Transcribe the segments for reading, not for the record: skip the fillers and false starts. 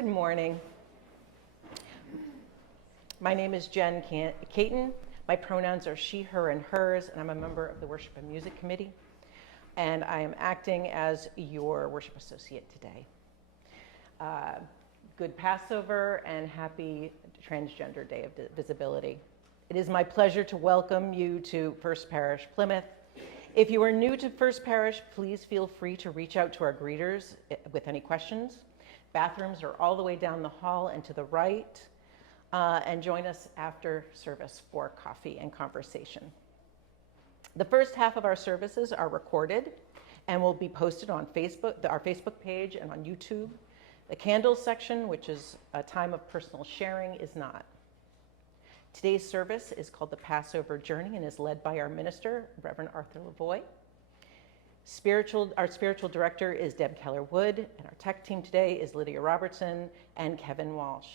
Good morning. My name is Jenn Katon. My pronouns are she, her, and hers, and I'm a member of the Worship and Music Committee. And I am acting as your worship associate today. Good Passover and happy Transgender Day of Visibility. It is my pleasure to welcome you to First Parish, Plymouth. If you are new to First Parish, please feel free to reach out to our greeters with any questions. Bathrooms are all the way down the hall and to the right, and join us after service for coffee and conversation. The first half of our services are recorded and will be posted on Facebook, our Facebook page, and on YouTube. The candles section, which is a time of personal sharing, is not. Today's service is called the Passover Journey and is led by our minister, Reverend Arthur Lavoie. Our spiritual director is Deb Keller-Wood, and our tech team today is Lydia Robertson and Kevin Walsh.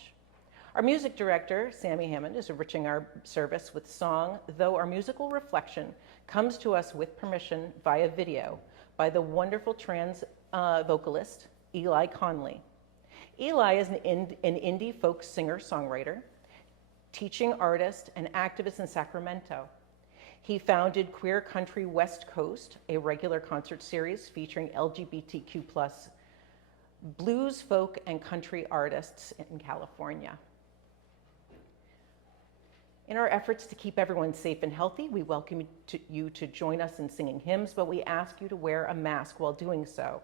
Our music director, Sammy Hammond, is enriching our service with song, though our musical reflection comes to us with permission via video by the wonderful trans vocalist, Eli Conley. Eli is an indie folk singer-songwriter, teaching artist, and activist in Sacramento. He founded Queer Country West Coast, a regular concert series featuring LGBTQ+ blues, folk, and country artists in California. In our efforts to keep everyone safe and healthy, we welcome you to join us in singing hymns, but we ask you to wear a mask while doing so.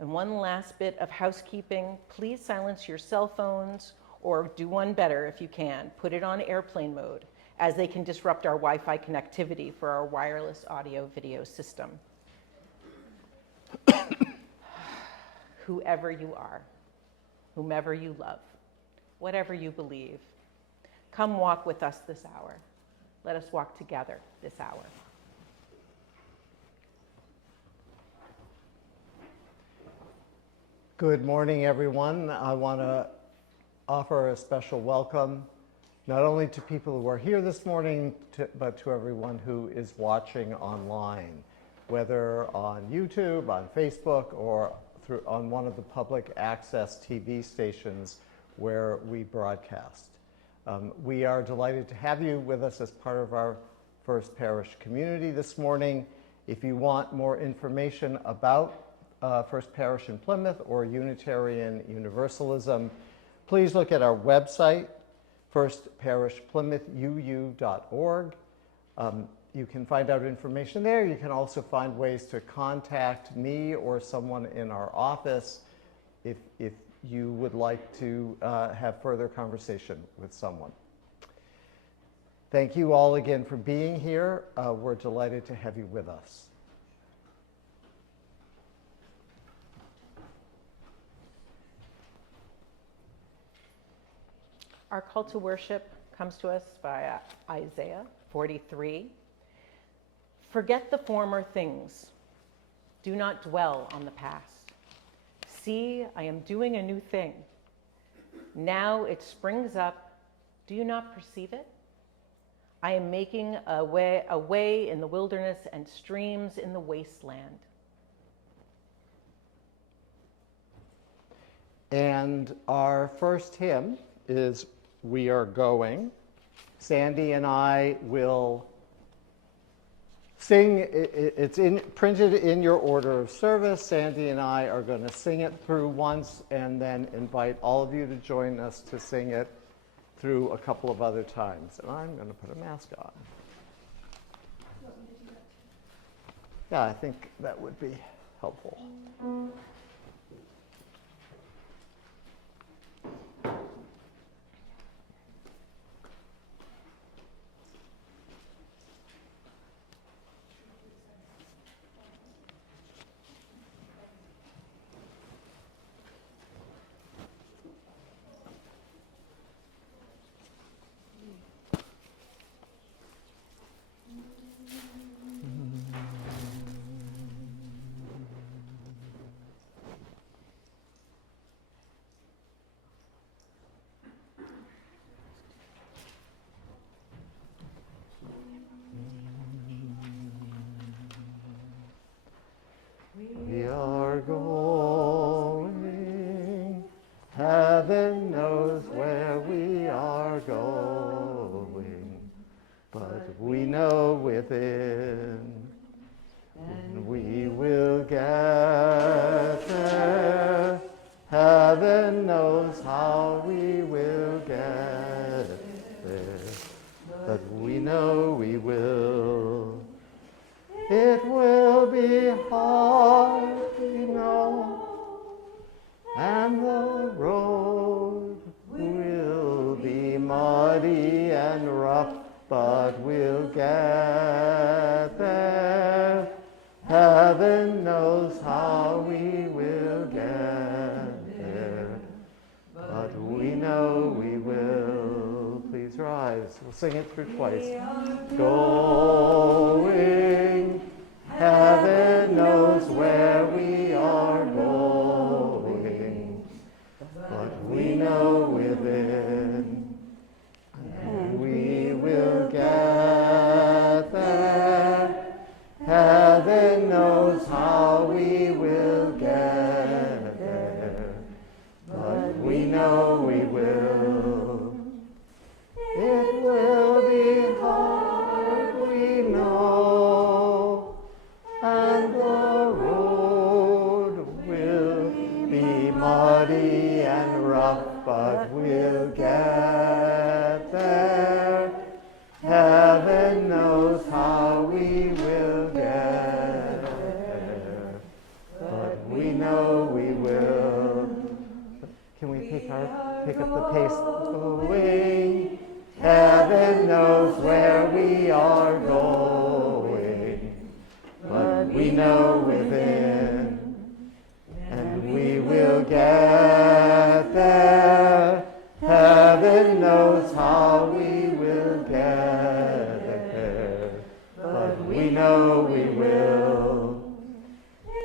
And one last bit of housekeeping, please silence your cell phones, or do one better if you can, put it on airplane mode, as they can disrupt our Wi-Fi connectivity for our wireless audio-video system. Whoever you are, whomever you love, whatever you believe, come walk with us this hour. Let us walk together this hour. Good morning, everyone. I want to offer a special welcome not only to people who are here this morning, but to everyone who is watching online, whether on YouTube, on Facebook, or on one of the public access TV stations where we broadcast. We are delighted to have you with us as part of our First Parish community this morning. If you want more information about First Parish in Plymouth or Unitarian Universalism, please look at our website, firstparishplymouthuu.org. You can find out information there. You can also find ways to contact me or someone in our office if you would like to have further conversation with someone. Thank you all again for being here. We're delighted to have you with us. Our call to worship comes to us via Isaiah 43. Forget the former things. Do not dwell on the past. See, I am doing a new thing. Now it springs up. Do you not perceive it? I am making a way in the wilderness and streams in the wasteland. And our first hymn is We Are Going. Sandy and I will sing. It's printed in your order of service. Sandy and I are going to sing it through once and then invite all of you to join us to sing it through a couple of other times. And I'm going to put a mask on. Yeah, I think that would be helpful. Heaven knows where we are going, but we know within, and we will get there. Heaven knows how we will get there, but we know we will. It will be hard, we know, and the road will be muddy and rough, but we'll get there. Heaven knows how we will get there, but we know we will. Please rise. We'll sing it through twice. Going, heaven knows where we are going, but we know within, and we will get there. Heaven knows how we will get there, but we know we will. It will be hard, we know, and the road will be muddy and rough, but we'll get there. Heaven knows how we will get there, but we know we will. Can we pick up the pace? Going, heaven knows where we are going, but we know within, and we will get there. Heaven knows how we will get there, but we know we will.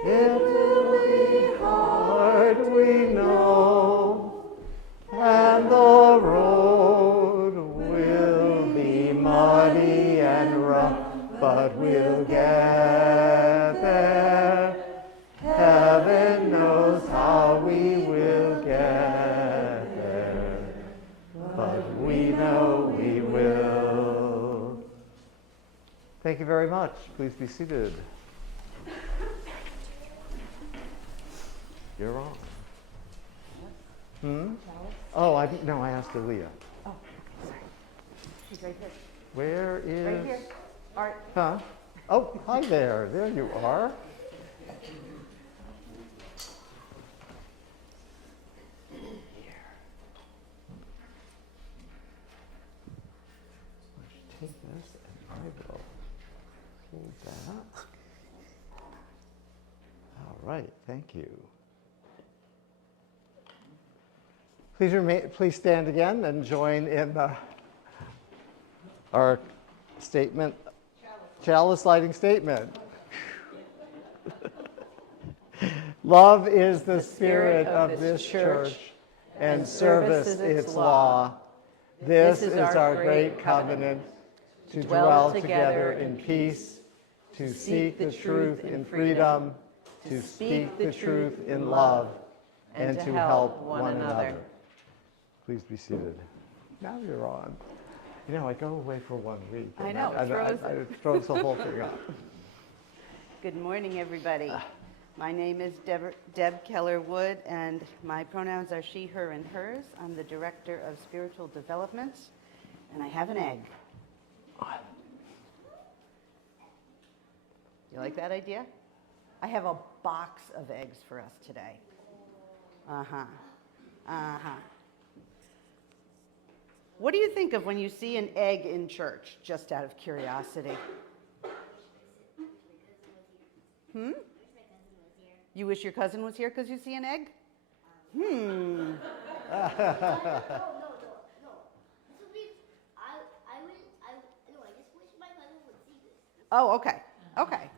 It will be hard, we know, and the road will be muddy and rough, but we'll get there. Heaven knows how we will get there, but we know we will. Thank you very much. Please be seated. You're on. Oh, I asked Aaliyah. Oh, sorry. She's right here. Where is? Right here. Art. Huh? Oh, hi there. There you are. Take this and I will hold that. All right, thank you. Please stand again and join in our statement, chalice lighting statement. Love is the spirit of this church, and service its law. This is our great covenant, to dwell together in peace, to seek the truth in freedom, to speak the truth in love, and to help one another. Please be seated. Now you're on. You know, I go away for 1 week. I know, it throws the whole thing up. Good morning, everybody. My name is Deb Keller Wood, and my pronouns are she, her, and hers. I'm the Director of Spiritual Development, and I have an egg. You like that idea? I have a box of eggs for us today. What do you think of when you see an egg in church, just out of curiosity? You wish your cousin was here because you see an egg? No. So I just wish my cousin would see this. Oh, okay. Okay.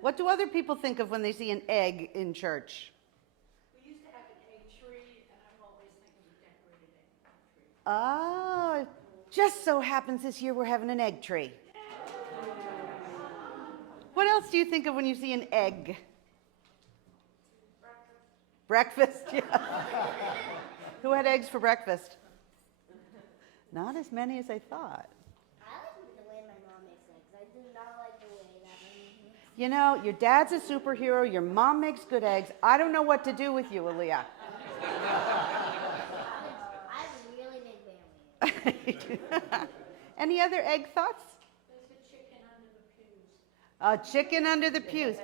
What do other people think of when they see an egg in church? We used to have an egg tree, and I'm always thinking of decorated egg tree. Oh, just so happens this year we're having an egg tree. What else do you think of when you see an egg? Breakfast, yeah. Who had eggs for breakfast? Not as many as I thought. I like the way my mom makes eggs. I do not like the way that my mom makes. You know, your dad's a superhero, your mom makes good eggs. I don't know what to do with you, Aaliyah. I have a really big family. Any other egg thoughts? There's a chicken under the pews. A chicken under the pews.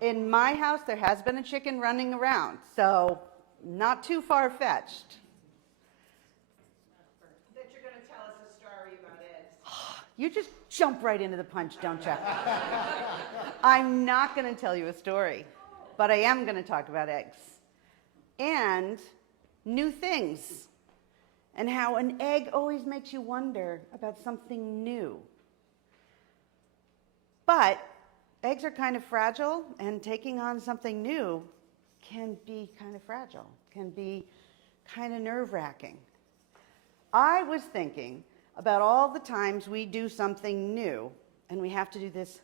In my house, there has been a chicken running around, so not too far-fetched. That you're going to tell us a story about eggs. You just jump right into the punch, don't you? I'm not going to tell you a story, but I am going to talk about eggs and new things and how an egg always makes you wonder about something new. But eggs are kind of fragile, and taking on something new can be kind of fragile, can be kind of nerve-wracking. I was thinking about all the times we do something new and we have to do this.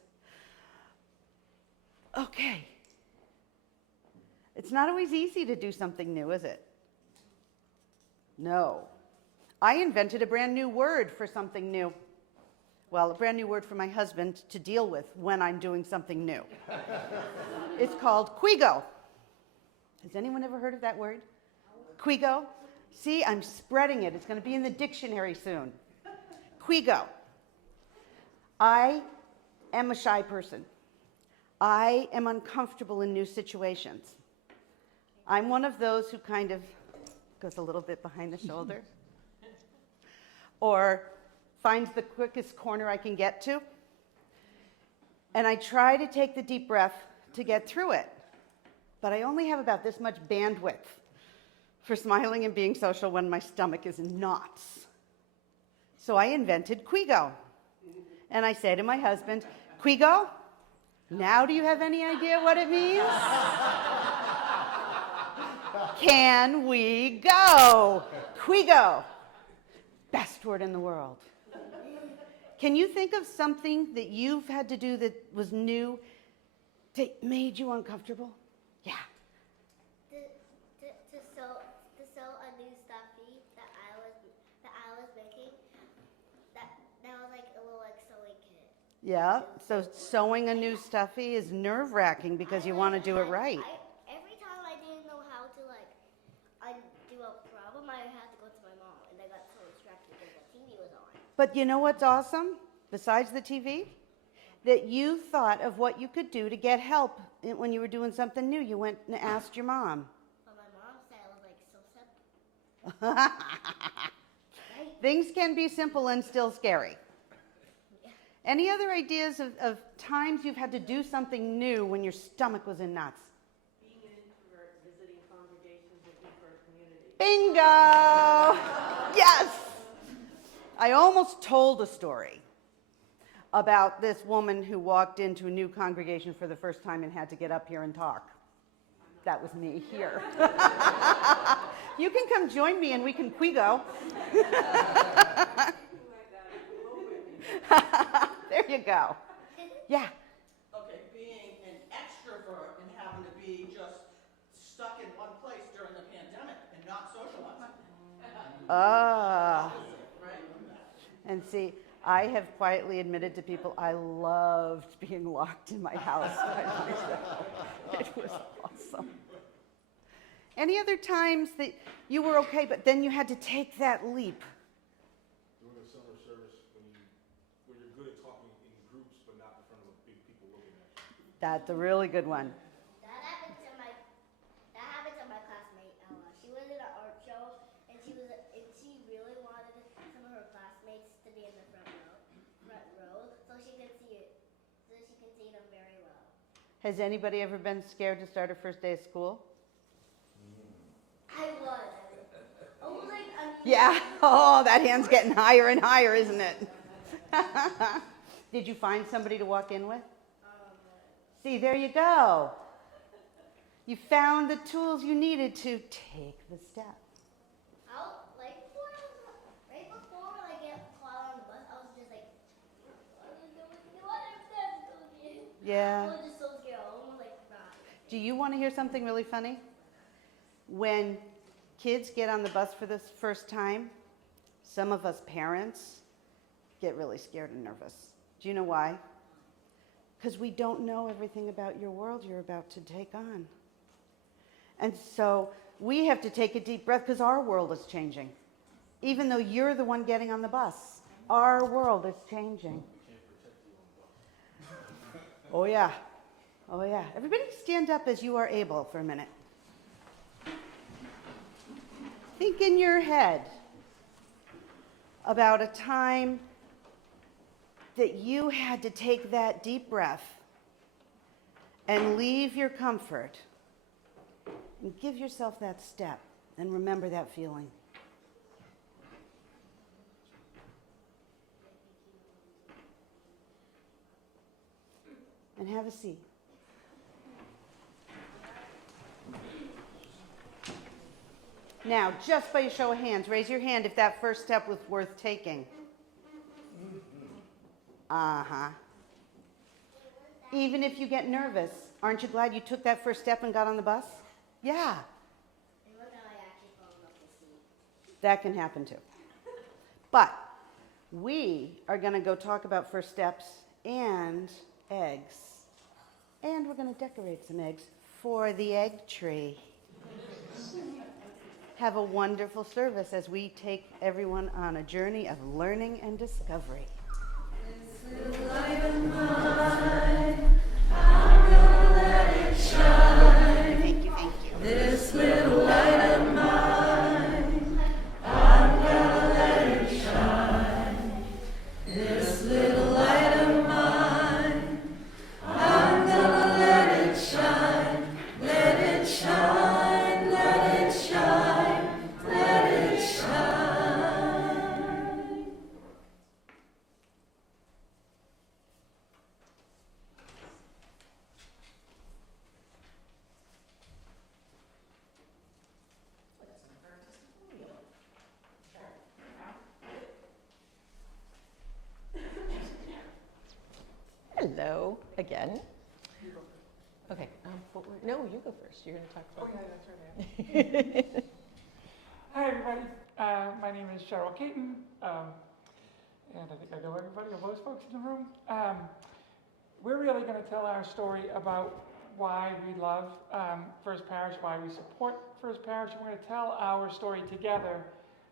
Okay. It's not always easy to do something new, is it? No. I invented a brand new word for something new. Well, a brand new word for my husband to deal with when I'm doing something new. It's called quigo. Has anyone ever heard of that word? Quigo? See, I'm spreading it. It's going to be in the dictionary soon. Quigo. I am a shy person. I am uncomfortable in new situations. I'm one of those who kind of goes a little bit behind the shoulder or finds the quickest corner I can get to. And I try to take the deep breath to get through it. But I only have about this much bandwidth for smiling and being social when my stomach is in knots. So I invented quigo. And I say to my husband, quigo, now do you have any idea what it means? Can we go? Quigo. Best word in the world. Can you think of something that you've had to do that was new, that made you uncomfortable? Yeah. To sew a new stuffy that I was making. That was like a little like sewing kit. Yeah, so sewing a new stuffy is nerve-wracking because you want to do it right. Every time I didn't know how to undo a problem, I had to go to my mom, and I got so distracted because the TV was on. But you know what's awesome, besides the TV? That you thought of what you could do to get help when you were doing something new. You went and asked your mom. But my mom said it was like so simple. Right? Things can be simple and still scary. Any other ideas of times you've had to do something new when your stomach was in knots? Being an introvert, visiting congregations looking for a community. Bingo! Yes! I almost told a story about this woman who walked into a new congregation for the first time and had to get up here and talk. That was me here. You can come join me and we can quigo. There you go. Yeah. Okay, being an extrovert and having to be just stuck in one place during the pandemic and not socializing. Ah. Right? And see, I have quietly admitted to people I loved being locked in my house by myself. It was awesome. Any other times that you were okay, but then you had to take that leap? Doing a summer service when you're good at talking in groups, but not in front of big people looking at you. That's a really good one. That happened to my classmate Ella. She was in an art show, and she really wanted some of her classmates to be in the front row, so she could see them very well. Has anybody ever been scared to start a first day of school? I was like, Yeah. Oh, that hand's getting higher and higher, isn't it? Did you find somebody to walk in with? See, there you go. You found the tools you needed to take the step. Right before I get caught on the bus, I was just like, what if that's going in? Yeah. I was just so scared. I almost like cried. Do you want to hear something really funny? When kids get on the bus for the first time, some of us parents get really scared and nervous. Do you know why? Because we don't know everything about your world you're about to take on. And so we have to take a deep breath because our world is changing. Even though you're the one getting on the bus, our world is changing. Oh yeah, oh yeah. Everybody stand up as you are able for a minute. Think in your head about a time that you had to take that deep breath and leave your comfort and give yourself that step and remember that feeling. And have a seat. Now, just by a show of hands, raise your hand if that first step was worth taking. Uh-huh. Even if you get nervous, aren't you glad you took that first step and got on the bus? Yeah. And look how I actually fallen off the seat. That can happen too. But we are going to go talk about first steps and eggs. And we're going to decorate some eggs for the egg tree. Have a wonderful service as we take everyone on a journey of learning and discovery. This little light of mine, I'm gonna let it shine. Thank you, thank you. This little light of mine, I'm gonna let it shine. This little light of mine, I'm gonna let it shine. Let it shine, let it shine, let it shine. Hello again. Okay, no, you go first. You're going to talk about. Oh, yeah, that's right. Hi, everybody. My name is Katon, and I think I know everybody, all those folks in the room. We're really going to tell our story about why we love First Parish, why we support First Parish. We're going to tell our story together,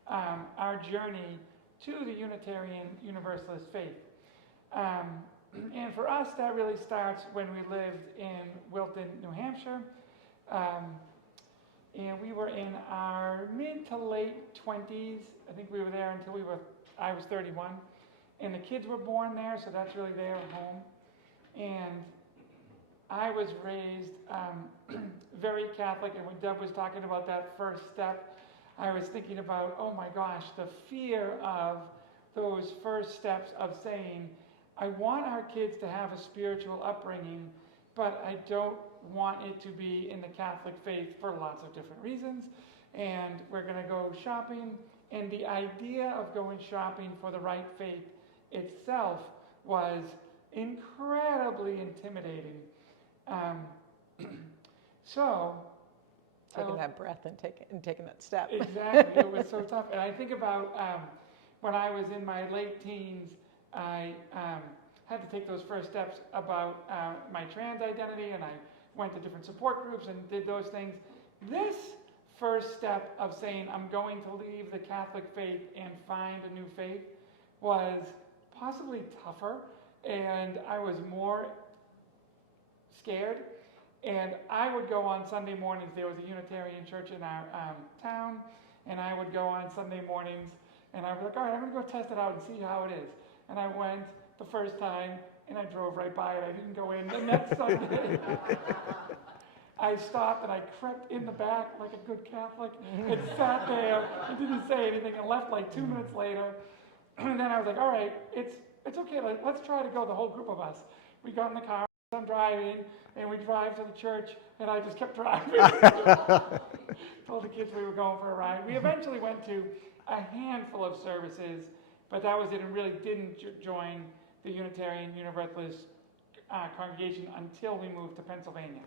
our journey to the Unitarian Universalist faith. And for us, that really starts when we lived in Wilton, New Hampshire. And we were in our mid to late 20s. I think we were there until I was 31. And the kids were born there, so that's really their home. And I was raised very Catholic, and when Deb was talking about that first step, I was thinking about, oh my gosh, the fear of those first steps of saying, I want our kids to have a spiritual upbringing, but I don't want it to be in the Catholic faith for lots of different reasons. And we're going to go shopping, and the idea of going shopping for the right faith itself was incredibly intimidating. So Taking that breath and taking that step. Exactly, it was so tough. And I think about when I was in my late teens, I had to take those first steps about my trans identity, and I went to different support groups and did those things. This first step of saying I'm going to leave the Catholic faith and find a new faith was possibly tougher, and I was more scared. And I would go on Sunday mornings. There was a Unitarian church in our town, and I would go on Sunday mornings, and I was like, all right, I'm going to go test it out and see how it is. And I went the first time, and I drove right by it. I didn't go in. The next Sunday, I stopped, and I crept in the back like a good Catholic and sat there and didn't say anything and left like 2 minutes later. And then I was like, all right, it's okay. Let's try to go, the whole group of us. We got in the car. I'm driving, and we drive to the church, and I just kept driving. Told the kids we were going for a ride. We eventually went to a handful of services, but that was it, and really didn't join the Unitarian Universalist congregation until we moved to Pennsylvania.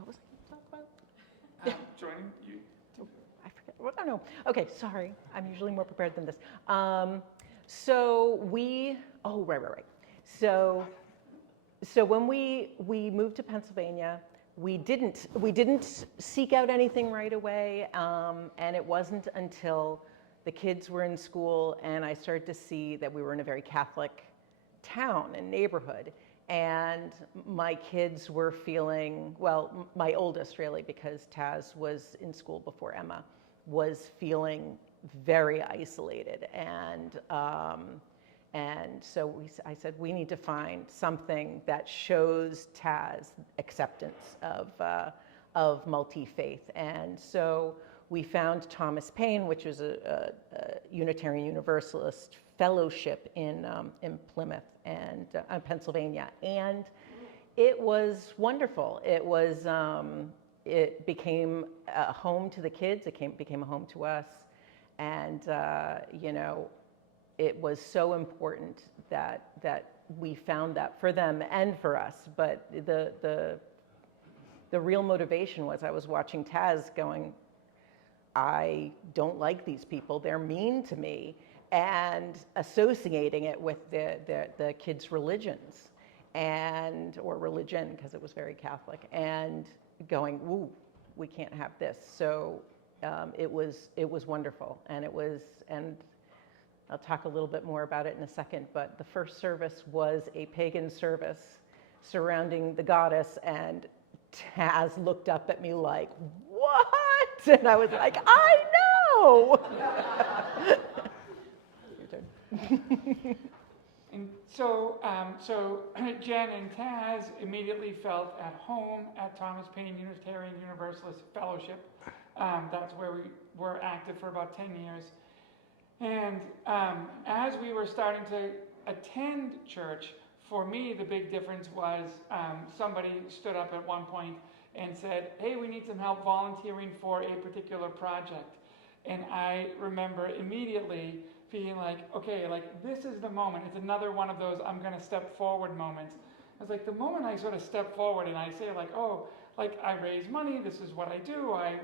what was I going to talk about? Joining you. I forget. Well, oh, no. Okay, sorry. I'm usually more prepared than this. Right. So when we moved to Pennsylvania, we didn't seek out anything right away, and it wasn't until the kids were in school and I started to see that we were in a very Catholic town and neighborhood, and my kids were feeling, well, my oldest really, because Taz was in school before Emma, was feeling very isolated, and so I said, we need to find something that shows Taz acceptance of multi-faith. And so we found Thomas Paine, which was a Unitarian Universalist fellowship in Plymouth and Pennsylvania. And it was wonderful. It became a home to the kids. It became a home to us. And, it was so important that we found that for them and for us. But the real motivation was I was watching Taz going, I don't like these people, they're mean to me, and associating it with the kids' religions or religion, because it was very Catholic, and going, ooh, we can't have this. So it was wonderful, and I'll talk a little bit more about it in a second, but the first service was a pagan service surrounding the goddess, and Taz looked up at me like, what? And I was like, I know! Your turn. And so Jenn and Taz immediately felt at home at Thomas Paine Unitarian Universalist Fellowship. That's where we were active for about 10 years. And as we were starting to attend church, for me, the big difference was somebody stood up at one point and said, hey, we need some help volunteering for a particular project. And I remember immediately being like, okay, like this is the moment. It's another one of those I'm going to step forward moments. I was like, the moment I sort of step forward and I say like, oh, like I raise money, this is what I do, I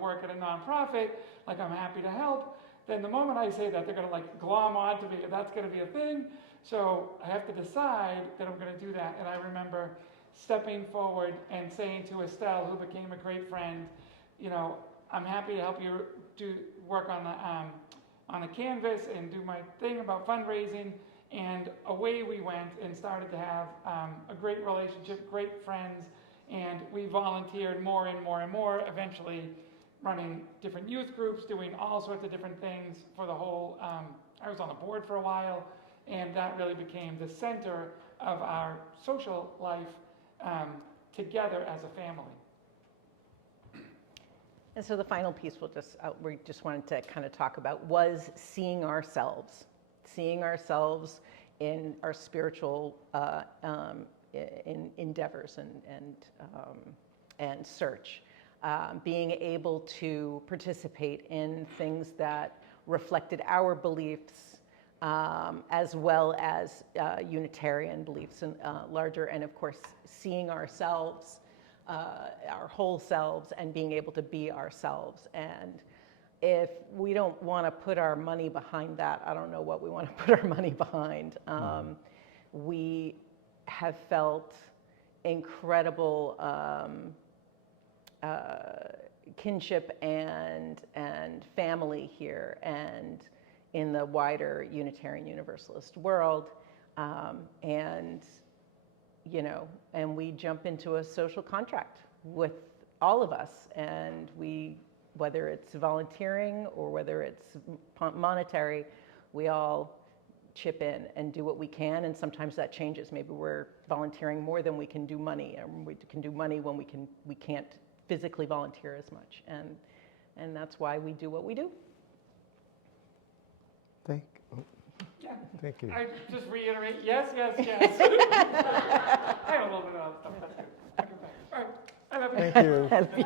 work at a nonprofit, like I'm happy to help. Then the moment I say that, they're going to like glom onto me, that's going to be a thing. So I have to decide that I'm going to do that. And I remember stepping forward and saying to Estelle, who became a great friend, I'm happy to help you do work on the canvas and do my thing about fundraising. And away we went and started to have a great relationship, great friends, and we volunteered more and more and more, eventually running different youth groups, doing all sorts of different things for the whole, I was on the board for a while, and that really became the center of our social life together as a family. And so the final piece we just wanted to kind of talk about was seeing ourselves in our spiritual in endeavors and search. Being able to participate in things that reflected our beliefs, as well as Unitarian beliefs and larger, and of course seeing ourselves, our whole selves, and being able to be ourselves. And if we don't want to put our money behind that, I don't know what we want to put our money behind. We have felt incredible kinship and family here and in the wider Unitarian Universalist world, and we jump into a social contract with all of us, and whether it's volunteering or whether it's monetary, we all chip in and do what we can, and sometimes that changes. Maybe we're volunteering more than we can do money, and we can do money when we can't physically volunteer as much, and that's why we do what we do. Thank you. I just reiterate, yes. I have a little bit of other stuff, that's good. I'll get back. All right, I love you. Thank you. I love you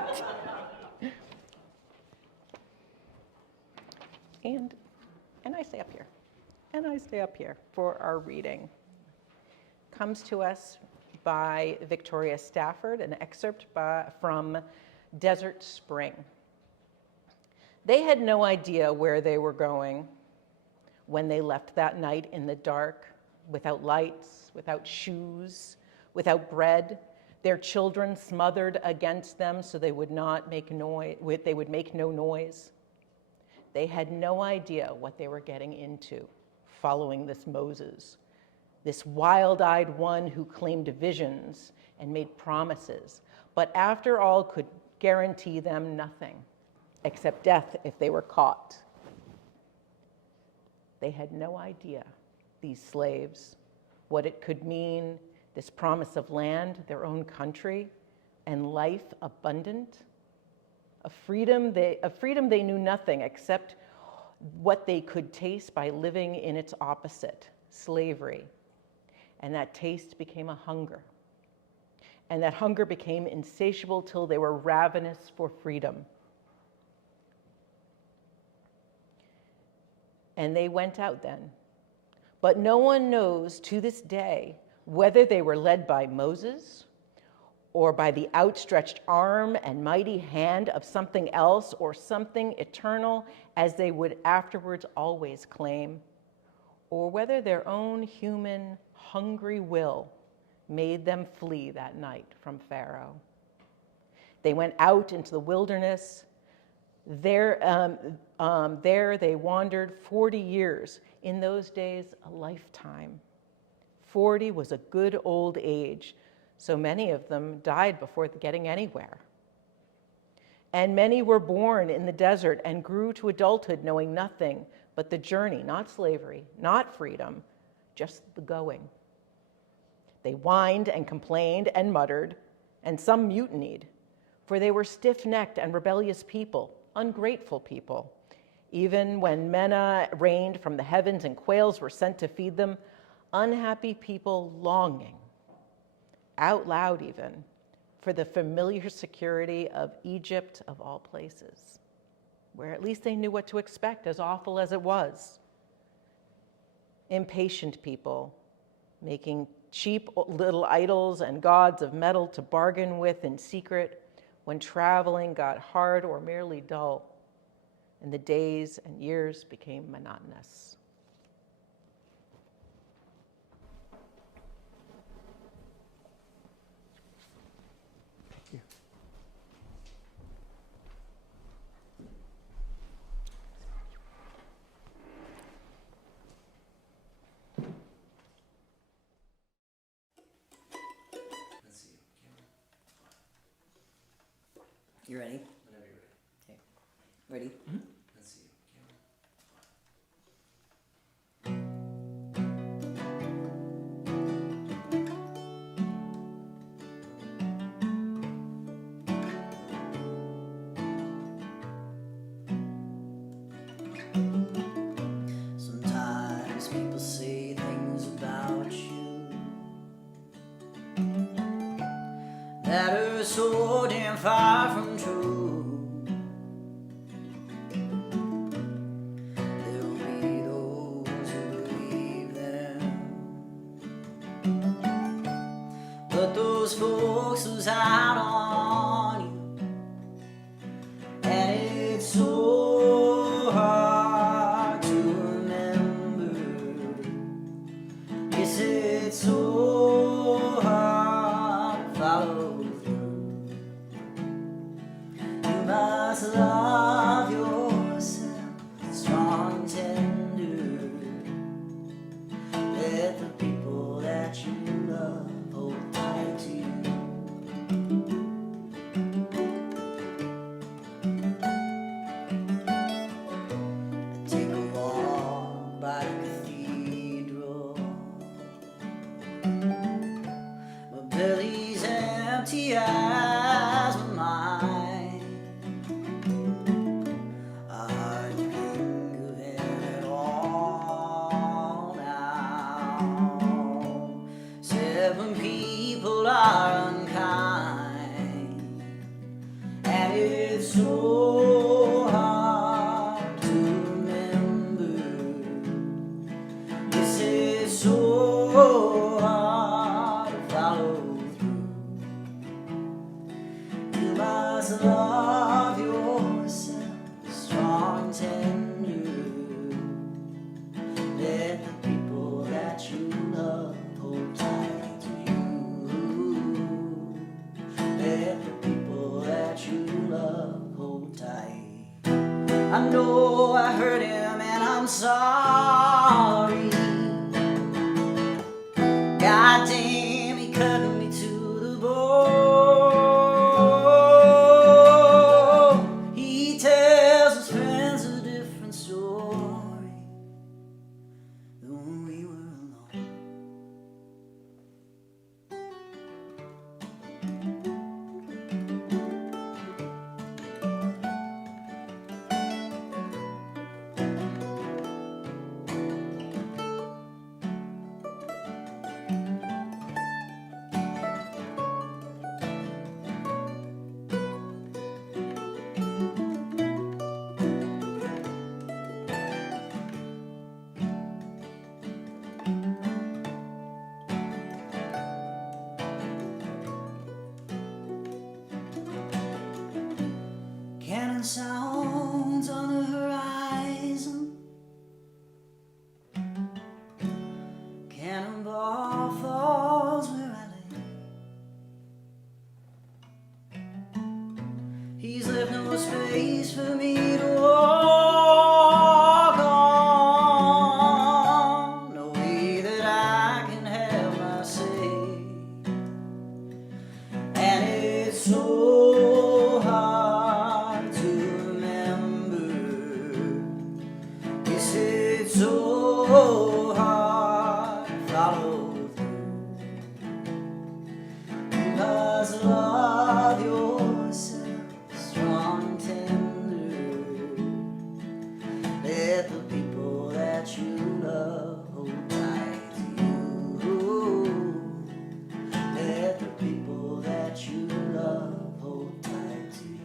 too. And I stay up here. And I stay up here for our reading. Comes to us by Victoria Stafford, an excerpt from Desert Spring. They had no idea where they were going when they left that night in the dark, without lights, without shoes, without bread, their children smothered against them so they would not make noise, they would make no noise. They had no idea what they were getting into following this Moses, this wild-eyed one who claimed visions and made promises, but after all could guarantee them nothing except death if they were caught. They had no idea, these slaves, what it could mean, this promise of land, their own country, and life abundant. A freedom they knew nothing except what they could taste by living in its opposite, slavery. And that taste became a hunger. And that hunger became insatiable till they were ravenous for freedom. And they went out then. But no one knows to this day whether they were led by Moses or by the outstretched arm and mighty hand of something else or something eternal, as they would afterwards always claim, or whether their own human, hungry will made them flee that night from Pharaoh. They went out into the wilderness. There they wandered 40 years. In those days, a lifetime. 40 was a good old age, so many of them died before getting anywhere. And many were born in the desert and grew to adulthood knowing nothing but the journey, not slavery, not freedom, just the going. They whined and complained and muttered, and some mutinied, for they were stiff-necked and rebellious people, ungrateful people. Even when manna rained from the heavens and quails were sent to feed them, unhappy people longing, out loud even, for the familiar security of Egypt of all places, where at least they knew what to expect, as awful as it was. Impatient people, making cheap little idols and gods of metal to bargain with in secret when traveling got hard or merely dull, and the days and years became monotonous. You ready? Whenever you're ready. Okay. Ready? Let's see. Sometimes people say things about you that are so damn far from true. There'll be those who believe them, but those folks who's out on you, and it's so hard to remember. Yes, it's so hard to follow through. You must love yourself strong and tender. Let the people that you love hold tight to you. Take a walk by the cathedral. My belly's empty as my mind. I hardly think of him at all now. 7 people are unkind, and it's so hard to remember. This is so hard to follow must love yourself strong and tender. Let the people that you love hold tight to you. Let the people that you love hold tight. I know I hurt him and I'm sorry. God damn, he cut me to the bone. He tells his friends a different story than when we were alone. Cannon sounds on the horizon. Cannonball falls where I lay. He's left no space for me to walk on. No way that I can have my say. And it's so hard to remember. Yes, it's so hard to follow through. You must love yourself strong and tender. Let the people that you love hold tight to you. Let the people that you love hold tight to you.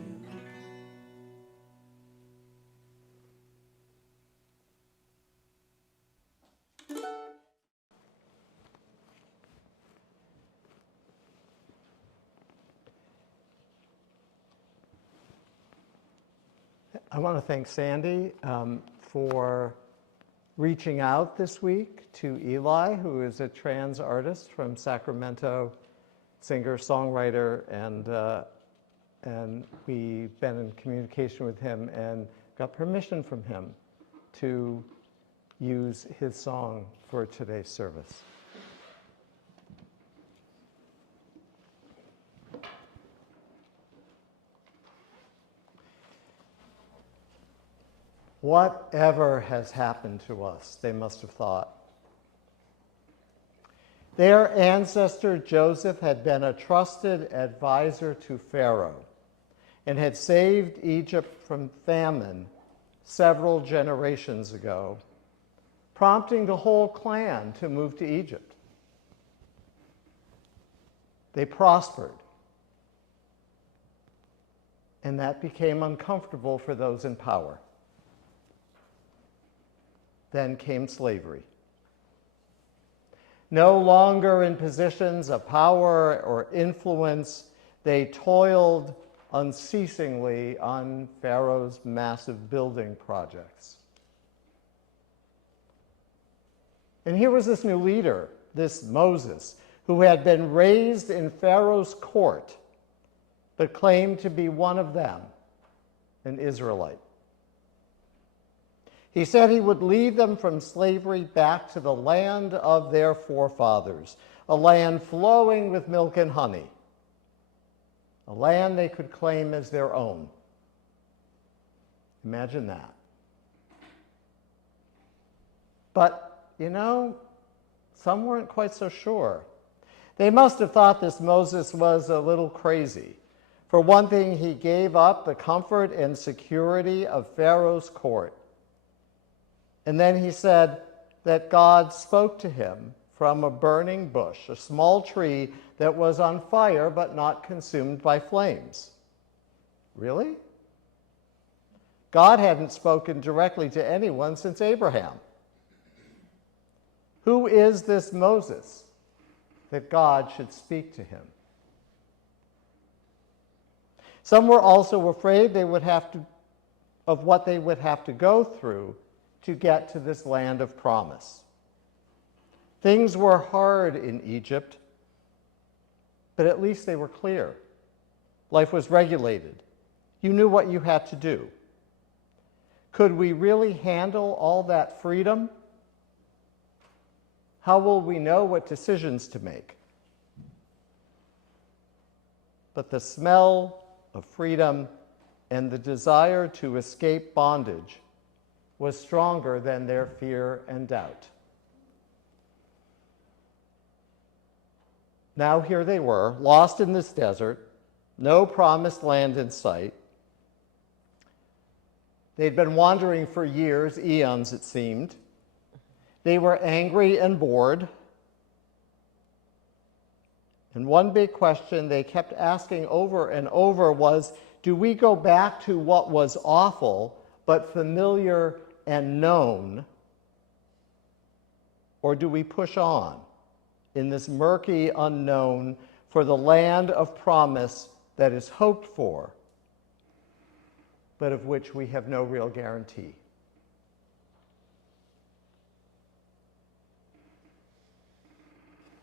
I want to thank Sandy for reaching out this week to Eli, who is a trans artist from Sacramento, singer, songwriter, and we've been in communication with him and got permission from him to use his song for today's service. Whatever has happened to us, they must have thought. Their ancestor Joseph had been a trusted advisor to Pharaoh and had saved Egypt from famine several generations ago, prompting the whole clan to move to Egypt. They prospered, and that became uncomfortable for those in power. Then came slavery. No longer in positions of power or influence, they toiled unceasingly on Pharaoh's massive building projects. And here was this new leader, this Moses, who had been raised in Pharaoh's court, but claimed to be one of them, an Israelite. He said he would lead them from slavery back to the land of their forefathers, a land flowing with milk and honey, a land they could claim as their own. Imagine that. But, you know, some weren't quite so sure. They must have thought this Moses was a little crazy. For one thing, he gave up the comfort and security of Pharaoh's court. And then he said that God spoke to him from a burning bush, a small tree that was on fire but not consumed by flames. Really? God hadn't spoken directly to anyone since Abraham. Who is this Moses that God should speak to him? Some were also afraid of what they would have to go through to get to this land of promise. Things were hard in Egypt, but at least they were clear. Life was regulated. You knew what you had to do. Could we really handle all that freedom? How will we know what decisions to make? But the smell of freedom and the desire to escape bondage was stronger than their fear and doubt. Now here they were, lost in this desert, no promised land in sight. They'd been wandering for years, eons it seemed. They were angry and bored. And one big question they kept asking over and over was, do we go back to what was awful but familiar and known, or do we push on in this murky unknown for the land of promise that is hoped for, but of which we have no real guarantee?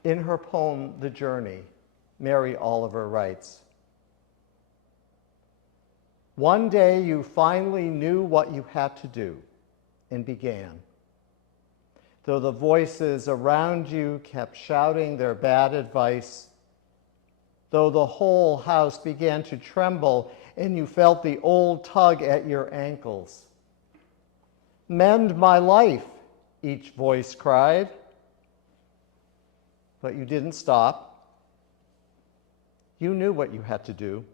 In her poem, The Journey, Mary Oliver writes, "One day you finally knew what you had to do and began. Though the voices around you kept shouting their bad advice, though the whole house began to tremble and you felt the old tug at your ankles. Mend my life," each voice cried. But you didn't stop. You knew what you had to do.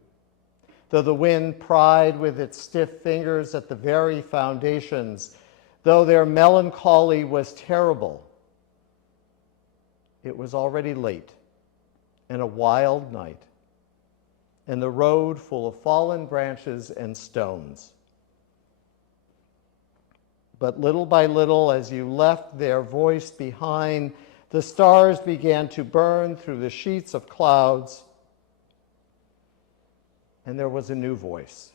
Though the wind pried with its stiff fingers at the very foundations, though their melancholy was terrible, it was already late and a wild night, and the road full of fallen branches and stones. But little by little, as you left their voice behind, the stars began to burn through the sheets of clouds, and there was a new voice,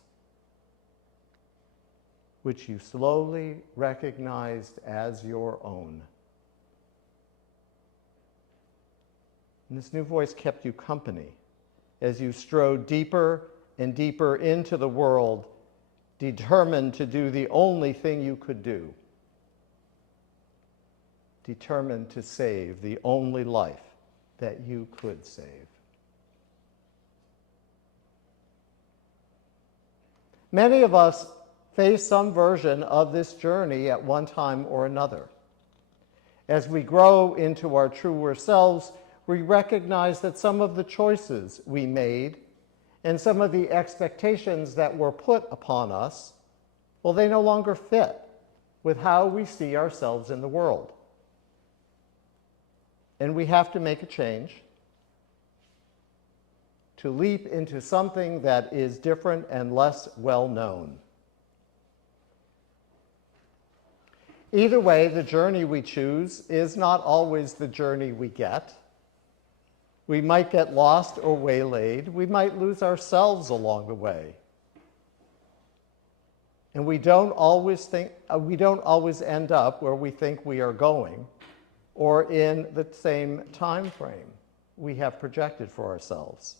which you slowly recognized as your own. And this new voice kept you company as you strode deeper and deeper into the world, determined to do the only thing you could do, determined to save the only life that you could save. Many of us face some version of this journey at one time or another. As we grow into our truer selves, we recognize that some of the choices we made and some of the expectations that were put upon us, well, they no longer fit with how we see ourselves in the world. And we have to make a change to leap into something that is different and less well known. Either way, the journey we choose is not always the journey we get. We might get lost or waylaid. We might lose ourselves along the way. And we don't always end up where we think we are going or in the same time frame we have projected for ourselves.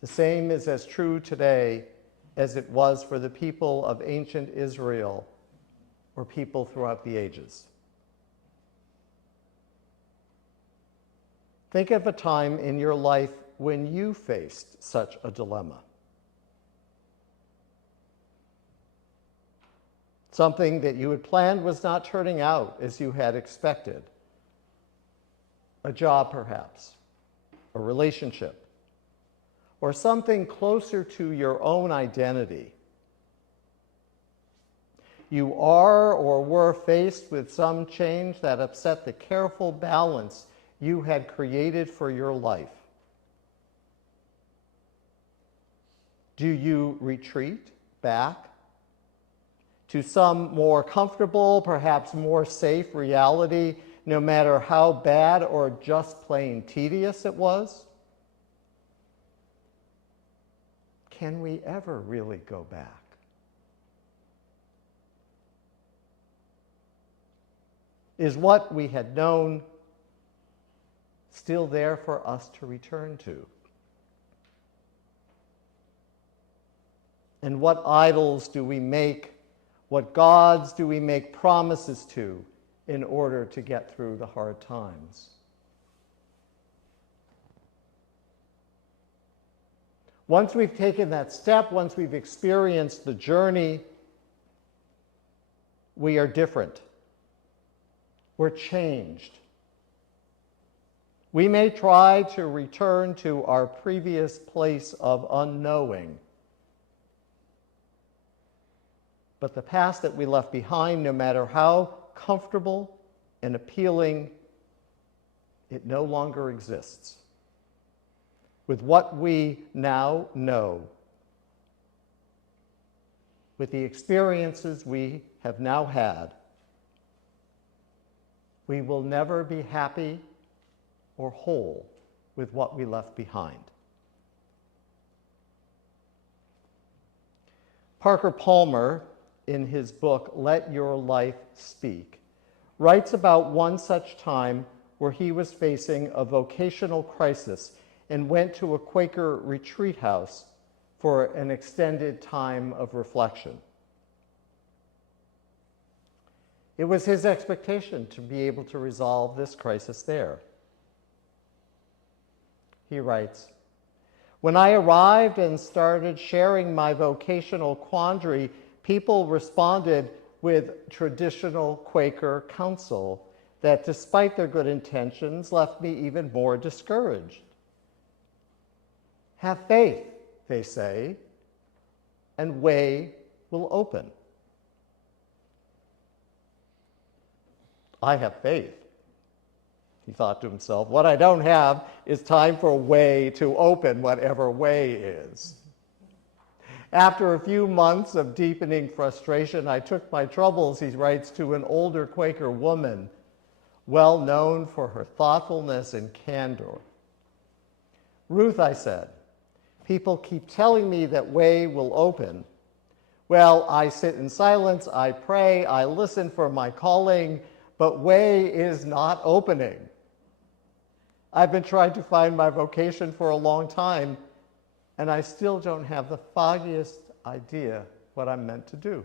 The same is as true today as it was for the people of ancient Israel or people throughout the ages. Think of a time in your life when you faced such a dilemma. Something that you had planned was not turning out as you had expected. A job, perhaps, a relationship, or something closer to your own identity. You are or were faced with some change that upset the careful balance you had created for your life. Do you retreat back to some more comfortable, perhaps more safe reality, no matter how bad or just plain tedious it was? can we ever really go back? Is what we had known still there for us to return to? And what idols do we make, what gods do we make promises to in order to get through the hard times? Once we've taken that step, once we've experienced the journey, we are different. We're changed. We may try to return to our previous place of unknowing, but the past that we left behind, no matter how comfortable and appealing, it no longer exists. With what we now know, with the experiences we have now had, we will never be happy or whole with what we left behind. Parker Palmer, in his book, Let Your Life Speak, writes about one such time where he was facing a vocational crisis and went to a Quaker retreat house for an extended time of reflection. It was his expectation to be able to resolve this crisis there. He writes, "When I arrived and started sharing my vocational quandary, people responded with traditional Quaker counsel that, despite their good intentions, left me even more discouraged. Have faith, they say, and way will open." I have faith, he thought to himself. What I don't have is time for a way to open whatever way is. After a few months of deepening frustration, I took my troubles, he writes, to an older Quaker woman, well known for her thoughtfulness and candor. "Ruth," I said, "people keep telling me that way will open. Well, I sit in silence, I pray, I listen for my calling, but way is not opening. I've been trying to find my vocation for a long time, and I still don't have the foggiest idea what I'm meant to do.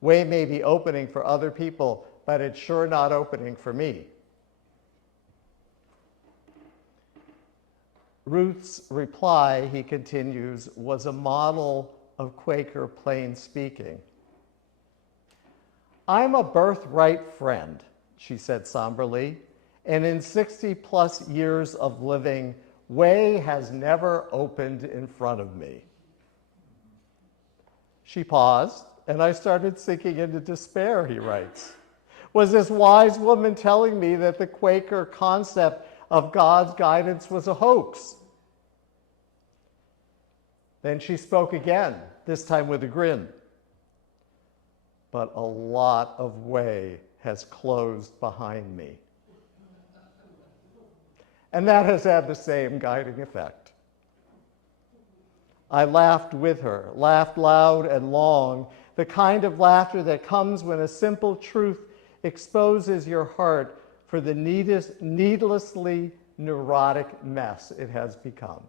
Way may be opening for other people, but it's sure not opening for me." Ruth's reply, he continues, was a model of Quaker plain speaking. "I'm a birthright friend," she said somberly, "and in 60-plus years of living, way has never opened in front of me." She paused, and I started sinking into despair, he writes. Was this wise woman telling me that the Quaker concept of God's guidance was a hoax? Then she spoke again, this time with a grin. "But a lot of way has closed behind me." And that has had the same guiding effect. I laughed with her, laughed loud and long, the kind of laughter that comes when a simple truth exposes your heart for the needlessly neurotic mess it has become.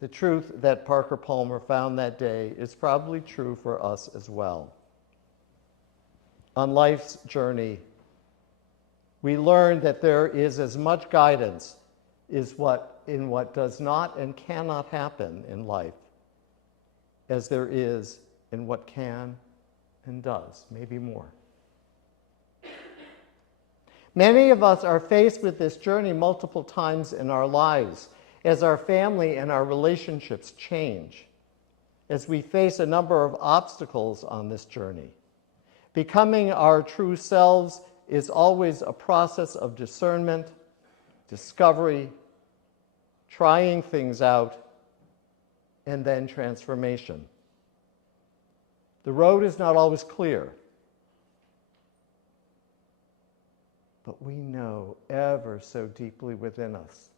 The truth that Parker Palmer found that day is probably true for us as well. On life's journey, we learn that there is as much guidance in what does not and cannot happen in life as there is in what can and does, maybe more. Many of us are faced with this journey multiple times in our lives as our family and our relationships change, as we face a number of obstacles on this journey. Becoming our true selves is always a process of discernment, discovery, trying things out, and then transformation. The road is not always clear, But we know ever so deeply within us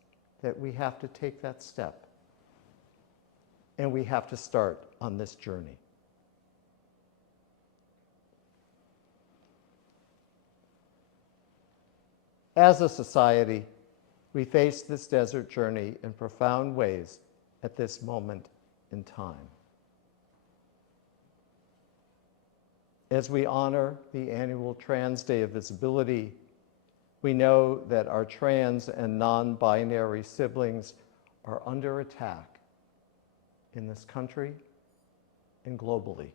that we have to take that step. And we have to start on this journey. As a society, we face this desert journey in profound ways at this moment in time. As we honor the annual Trans Day of Visibility, we know that our trans and non-binary siblings are under attack in this country and globally.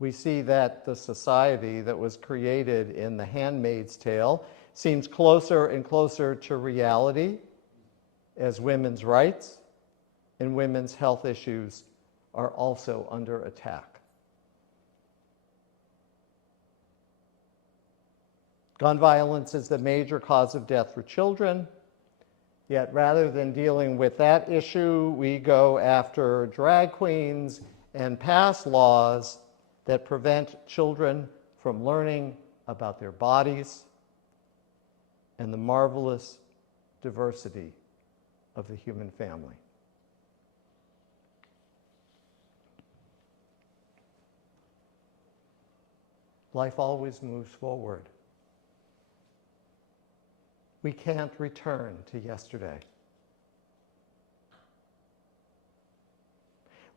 We see that the society that was created in The Handmaid's Tale seems closer and closer to reality as women's rights and women's health issues are also under attack. Gun violence is the major cause of death for children, yet rather than dealing with that issue, we go after drag queens and pass laws that prevent children from learning about their bodies and the marvelous diversity of the human family. Life always moves forward. We can't return to yesterday.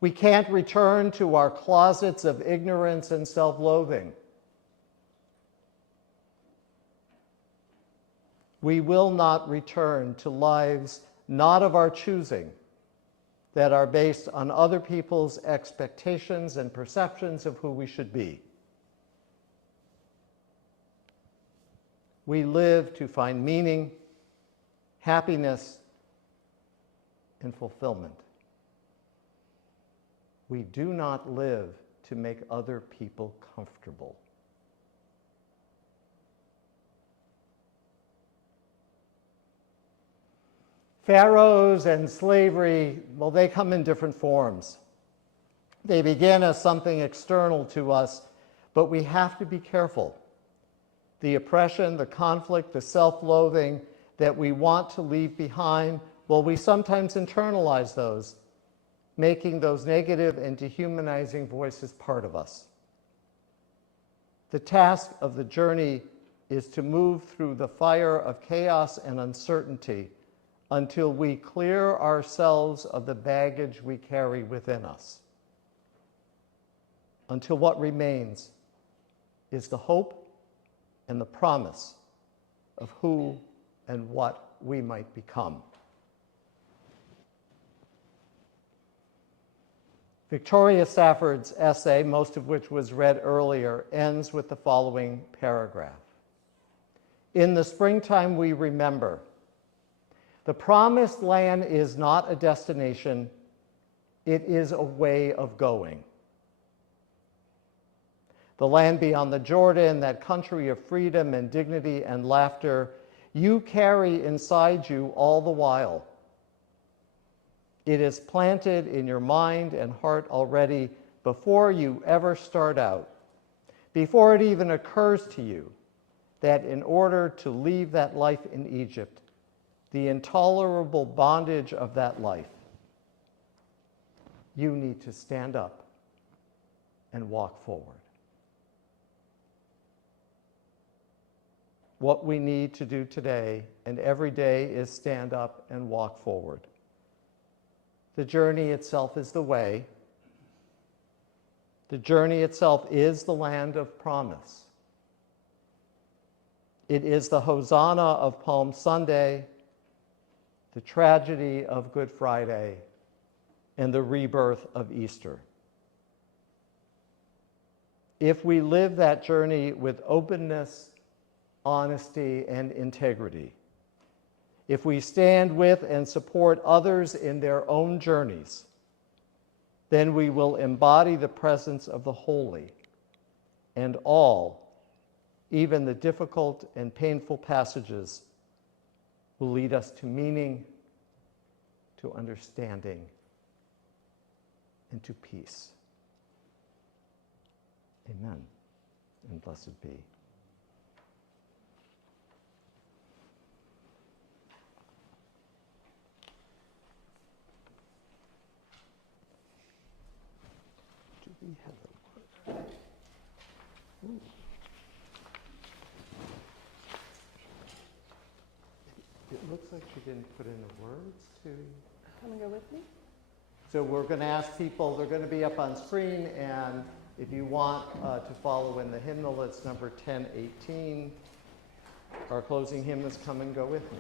We can't return to our closets of ignorance and self-loathing. We will not return to lives not of our choosing, that are based on other people's expectations and perceptions of who we should be. We live to find meaning, happiness, and fulfillment. We do not live to make other people comfortable. Pharaohs and slavery, well, they come in different forms. They begin as something external to us, but we have to be careful. The oppression, the conflict, the self-loathing that we want to leave behind, well, we sometimes internalize those, making those negative and dehumanizing voices part of us. The task of the journey is to move through the fire of chaos and uncertainty until we clear ourselves of the baggage we carry within us. Until what remains is the hope and the promise of who and what we might become. Victoria Safford's essay, most of which was read earlier, ends with the following paragraph. In the springtime we remember, the promised land is not a destination, it is a way of going. The land beyond the Jordan, that country of freedom and dignity and laughter, you carry inside you all the while. It is planted in your mind and heart already before you ever start out, before it even occurs to you that in order to leave that life in Egypt, the intolerable bondage of that life, you need to stand up and walk forward. What we need to do today and every day is stand up and walk forward. The journey itself is the way. The journey itself is the land of promise. It is the Hosanna of Palm Sunday, the tragedy of Good Friday, and the rebirth of Easter. If we live that journey with openness, honesty, and integrity, if we stand with and support others in their own journeys, then we will embody the presence of the holy, and all, even the difficult and painful passages, will lead us to meaning, to understanding, and to peace. Amen. And blessed be. Do we have a word? Ooh. It looks like she didn't put in the words to... Come and go with me? So we're going to ask people, they're going to be up on screen, and if you want to follow in the hymnal, it's number 1018. Our closing hymn is Come and Go With Me.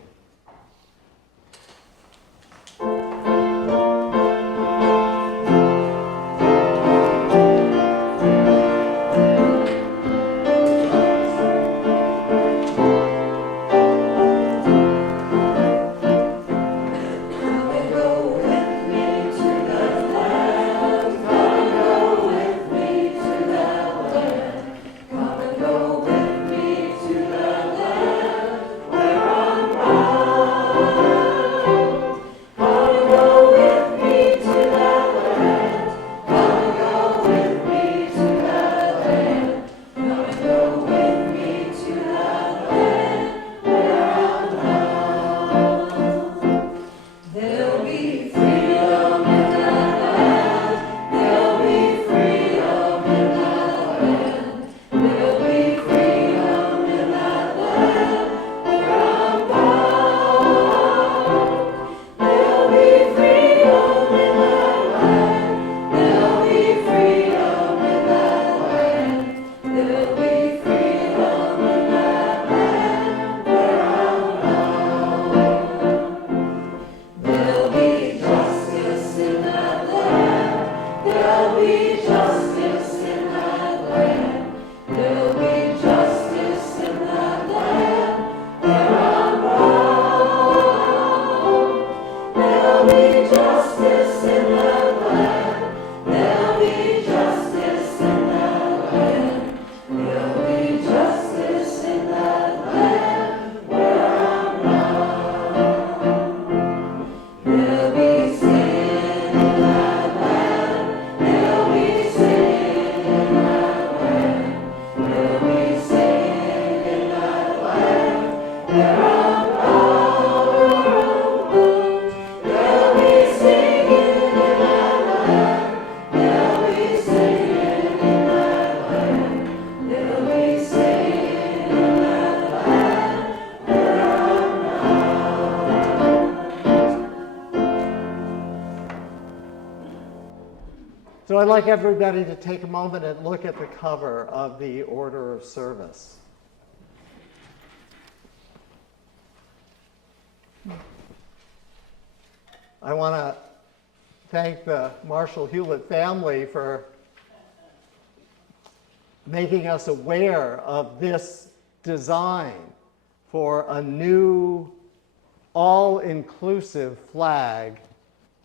So I'd like everybody to take a moment and look at the cover of the order of service. I want to thank the Marshall Hewlett family for making us aware of this design for a new all-inclusive flag.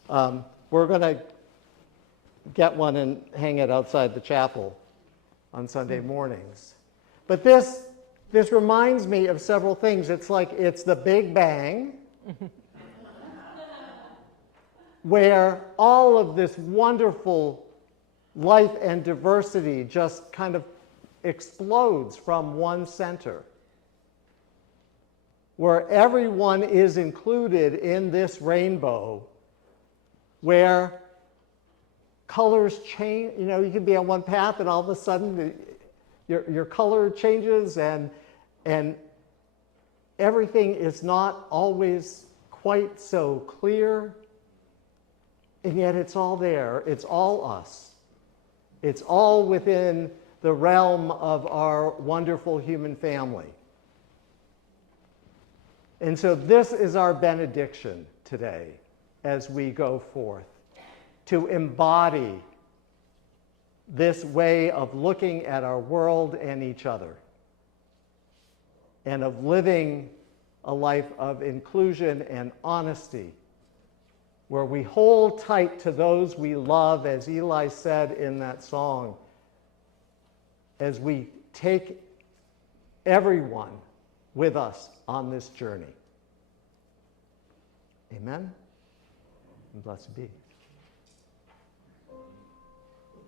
We're going to get one and hang it outside the chapel on Sunday mornings. But this reminds me of several things. It's like it's the Big Bang, where all of this wonderful life and diversity just kind of explodes from one center, where everyone is included in this rainbow, where colors change. You know, you can be on one path and all of a sudden your color changes, and everything is not always quite so clear, and yet it's all there. It's all us. It's all within the realm of our wonderful human family. And so this is our benediction today as we go forth, to embody this way of looking at our world and each other, and of living a life of inclusion and honesty, where we hold tight to those we love, as Eli said in that song, as we take everyone with us on this journey. Amen, and blessed be.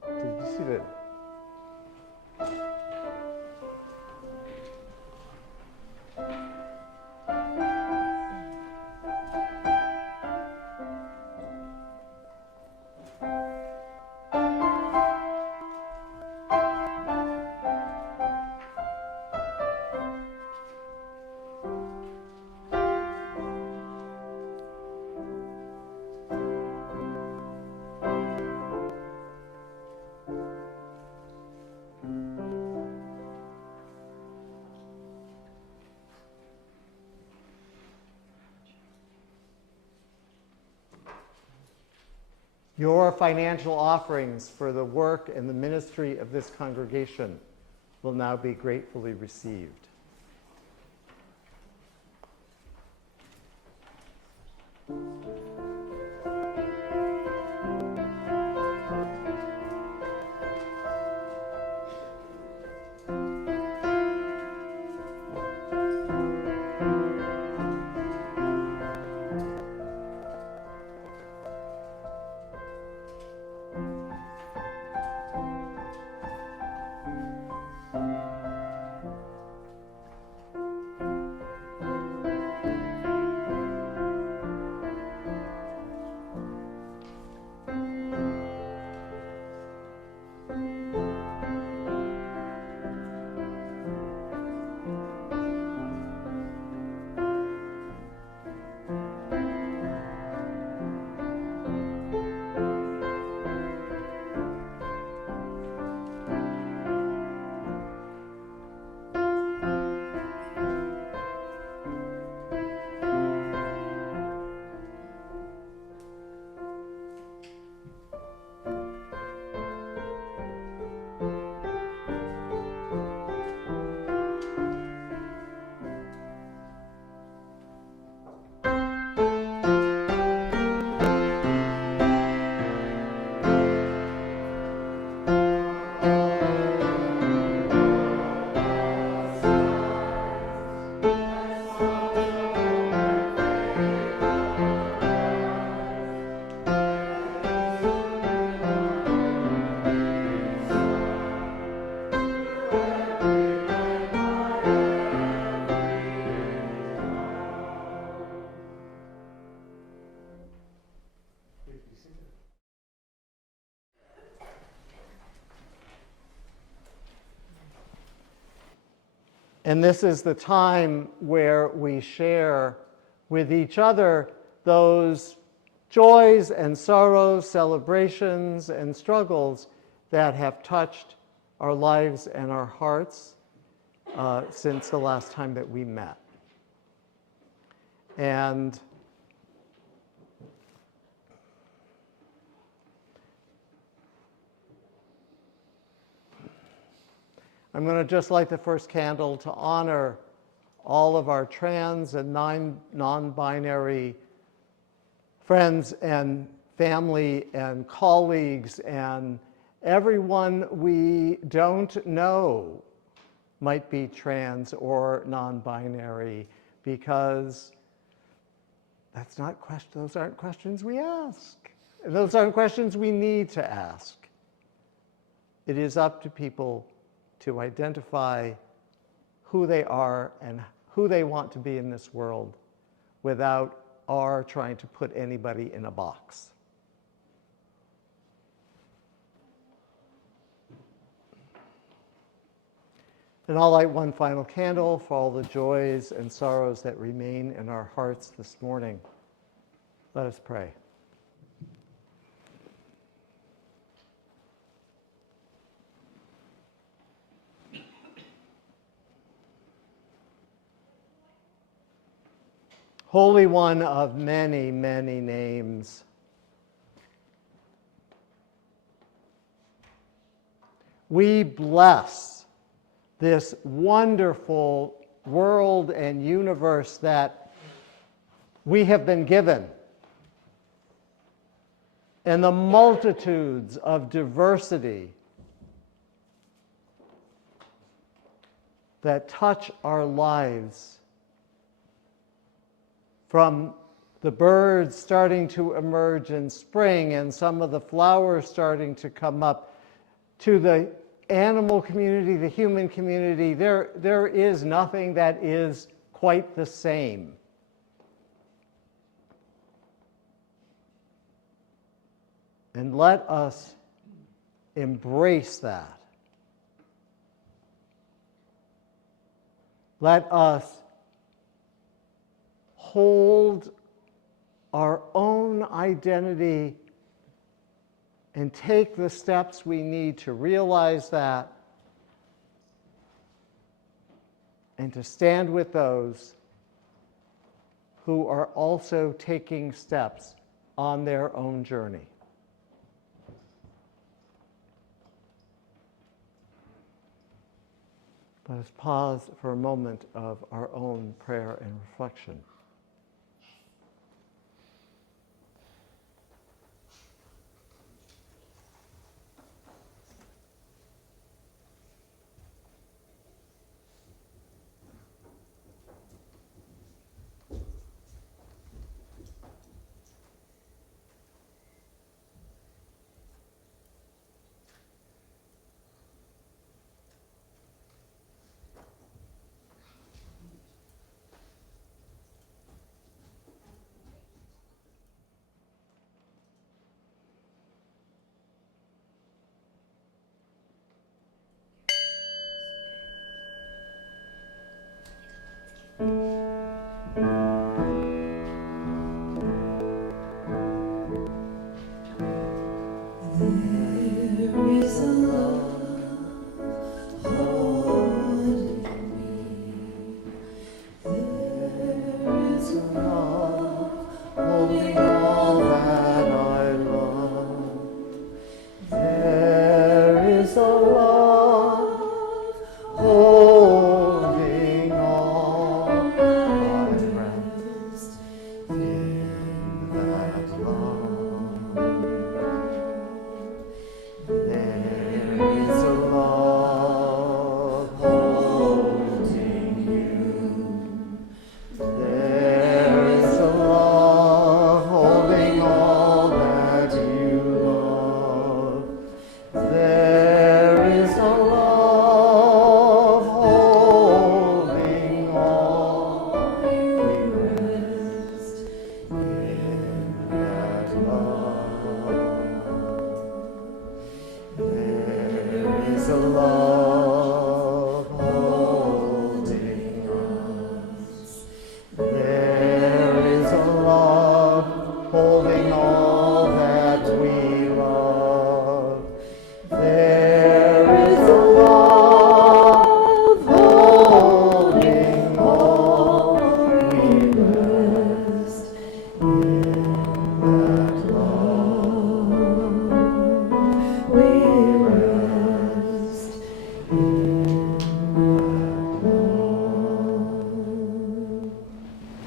Did you see that? Your financial offerings for the work and the ministry of this congregation will now be gratefully received. And this is the time where we share with each other those joys and sorrows, celebrations and struggles that have touched our lives and our hearts since the last time that we met. And I'm going to just light the first candle to honor all of our trans and non-binary friends and family and colleagues and everyone we don't know might be trans or non-binary, because those aren't questions we ask. Those aren't questions we need to ask. It is up to people to identify who they are and who they want to be in this world without our trying to put anybody in a box. And I'll light one final candle for all the joys and sorrows that remain in our hearts this morning. Let us pray. Holy One of many, many names, we bless this wonderful world and universe that we have been given, and the multitudes of diversity that touch our lives, from the birds starting to emerge in spring and some of the flowers starting to come up, to the animal community, the human community. There is nothing that is quite the same. And let us embrace that. Let us hold our own identity and take the steps we need to realize that, and to stand with those who are also taking steps on their own journey. Let us pause for a moment of our own prayer and reflection.